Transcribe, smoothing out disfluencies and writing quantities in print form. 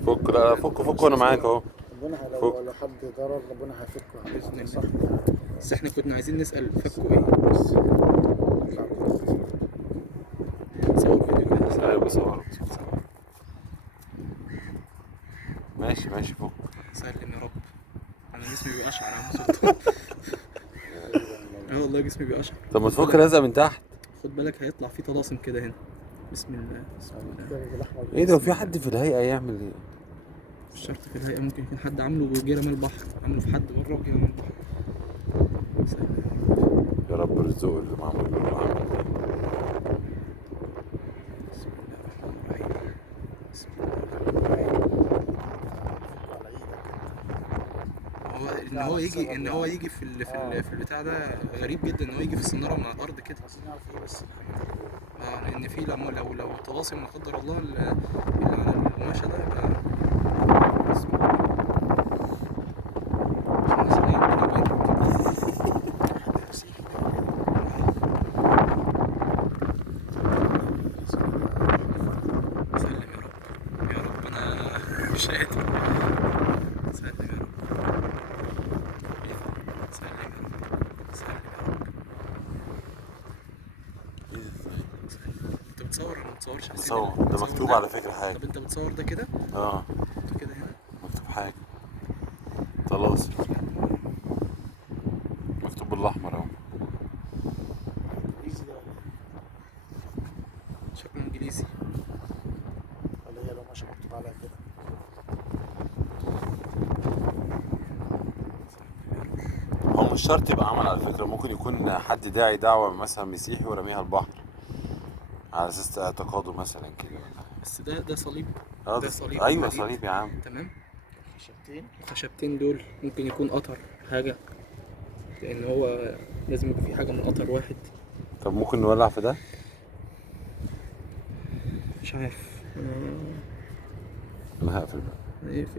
تاني. فك، لا فك وانا معاك اهو. ربنا فك. لو حد ضرر ربنا هيفكه بإذن الله. صح. بس احنا كنا عايزين نسأل فكوا ايه. صور فيديو كده. ايوه بصور. ماشي فك. سلم يا رب. انا جسمي بيقشعر يا عم سلطان. اه والله جسمي بيقشعر. طب ما تفك لازقه من تحت. خد بالك هيطلع فيه طلاسم كده هنا. بسم الله بسم الله. ايه ده؟ وفي حد في الهيئه يعمل ايه؟ مش شرط في الهيئة، ممكن يكون حد عامله وجه رمى البحر، عامله في حد بره وجه رمى البحر. يا رب ارزقه اللي معمول له العمل ده. بسم الله الرحمن الرحيم. بسم الله الرحمن الرحيم. هو ان هو يجي في البتاع ده غريب جدا، ان هو يجي في السناره من على الارض كده. لان في لو طلاسم لا قدر الله اللي على القماشه ده يبقى. بسم الله. الناس اللي هي سلم يا رب يا رب، انا مش قادر. سلم يا رب سلم يا رب سلم يا رب. انت بتصور ولا ما بتصورش؟ بصور، ده مكتوب على فكره حاجه. طب انت بتصور ده كده؟ اه مكتوب كده هنا. مكتوب حاجه طلاسم، مكتوب بالاحمر اهو. شكله انجليزي. ولا هي لو ماشي مكتوب عليها كده. هو مش شرط يبقى عمل على فكره، ممكن يكون حد داعي دعوه مثلا مسيحي ورميها البحر على اساس اعتقاده مثلا كده. بس ده صليب. اه ده صليب ايوه جديد. صليب يا عم. تمام. خشبتين. الخشبتين دول ممكن يكون قطر حاجة، لأن هو لازم يبقى في حاجة من قطر واحد. طب ممكن نولع في ده؟ مش عارف. انا هقفل بقى. اقفل